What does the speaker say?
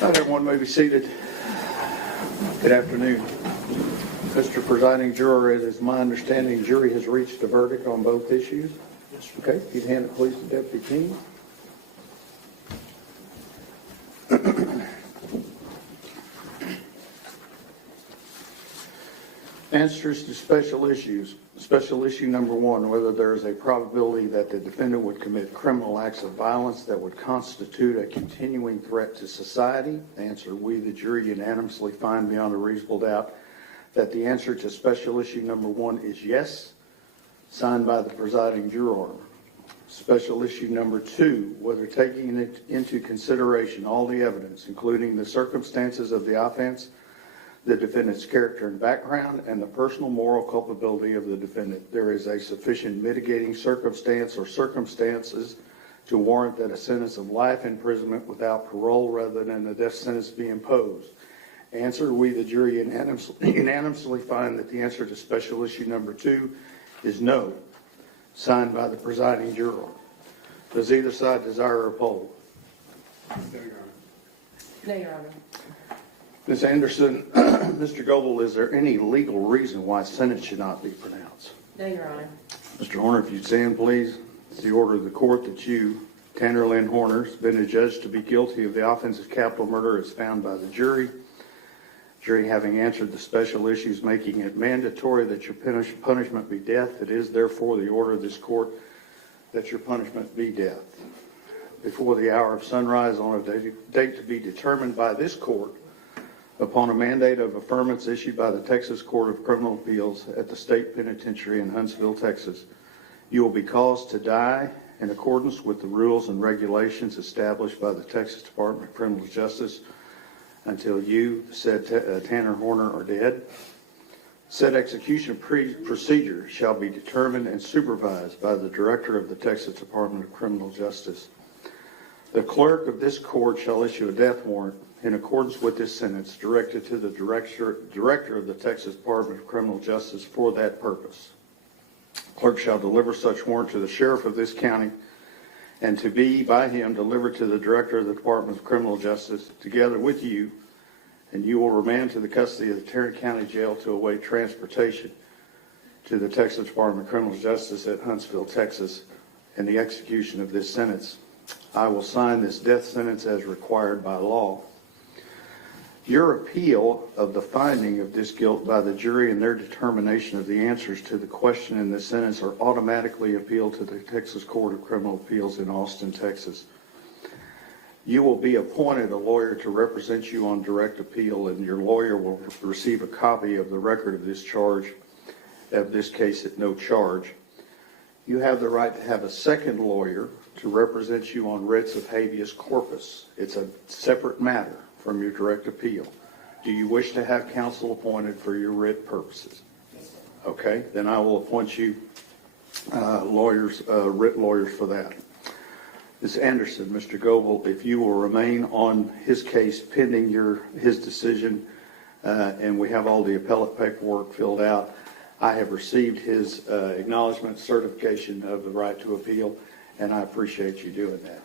Not everyone may be seated. Good afternoon. Mr. Presiding Juror, it is my understanding the jury has reached a verdict on both issues. Yes. Okay, if you'd hand it please to Deputy King. Answers to special issues. Special issue number one, whether there is a probability that the defendant would commit criminal acts of violence that would constitute a continuing threat to society. Answer, we, the jury, unanimously find beyond a reasonable doubt that the answer to special issue number one is yes, signed by the presiding juror. Special issue number two, whether taking into consideration all the evidence, including the circumstances of the offense, the defendant's character and background, and the personal moral culpability of the defendant, there is a sufficient mitigating circumstance or circumstances to warrant that a sentence of life imprisonment without parole rather than a death sentence be imposed. Answer, we, the jury, unanimously find that the answer to special issue number two is no, signed by the presiding juror. Does either side desire a poll? No, Your Honor. No, Your Honor. Ms. Anderson, Mr. Goebel, is there any legal reason why sentence should not be pronounced? No, Your Honor. Mr. Horner, if you'd stand, please. It's the order of the court that you, Tanner Lynn Horner, has been adjudged to be guilty of the offense of capital murder as found by the jury. Jury having answered the special issues, making it mandatory that your punishment be death. It is therefore the order of this court that your punishment be death. Before the hour of sunrise on a date to be determined by this court, upon a mandate of affirmance issued by the Texas Court of Criminal Appeals at the State Penitentiary in Huntsville, Texas, you will be caused to die in accordance with the rules and regulations established by the Texas Department of Criminal Justice until you, said Tanner Horner, are dead. Said execution procedure shall be determined and supervised by the Director of the Texas Department of Criminal Justice. The clerk of this court shall issue a death warrant in accordance with this sentence directed to the Director of the Texas Department of Criminal Justice for that purpose. Clerk shall deliver such warrant to the Sheriff of this county and to be by him delivered to the Director of the Department of Criminal Justice together with you, and you will remand to the custody of the Tarrant County Jail to await transportation to the Texas Department of Criminal Justice at Huntsville, Texas, and the execution of this sentence. I will sign this death sentence as required by law. Your appeal of the finding of this guilt by the jury and their determination of the answers to the question in this sentence are automatically appealed to the Texas Court of Criminal Appeals in Austin, Texas. You will be appointed a lawyer to represent you on direct appeal, and your lawyer will receive a copy of the record of this case at no charge. You have the right to have a second lawyer to represent you on writs of habeas corpus. It's a separate matter from your direct appeal. Do you wish to have counsel appointed for your writ purposes? Okay, then I will appoint you writ lawyers for that. Ms. Anderson, Mr. Goebel, if you will remain on his case pending his decision, and we have all the appellate paperwork filled out, I have received his acknowledgement certification of the right to appeal, and I appreciate you doing that.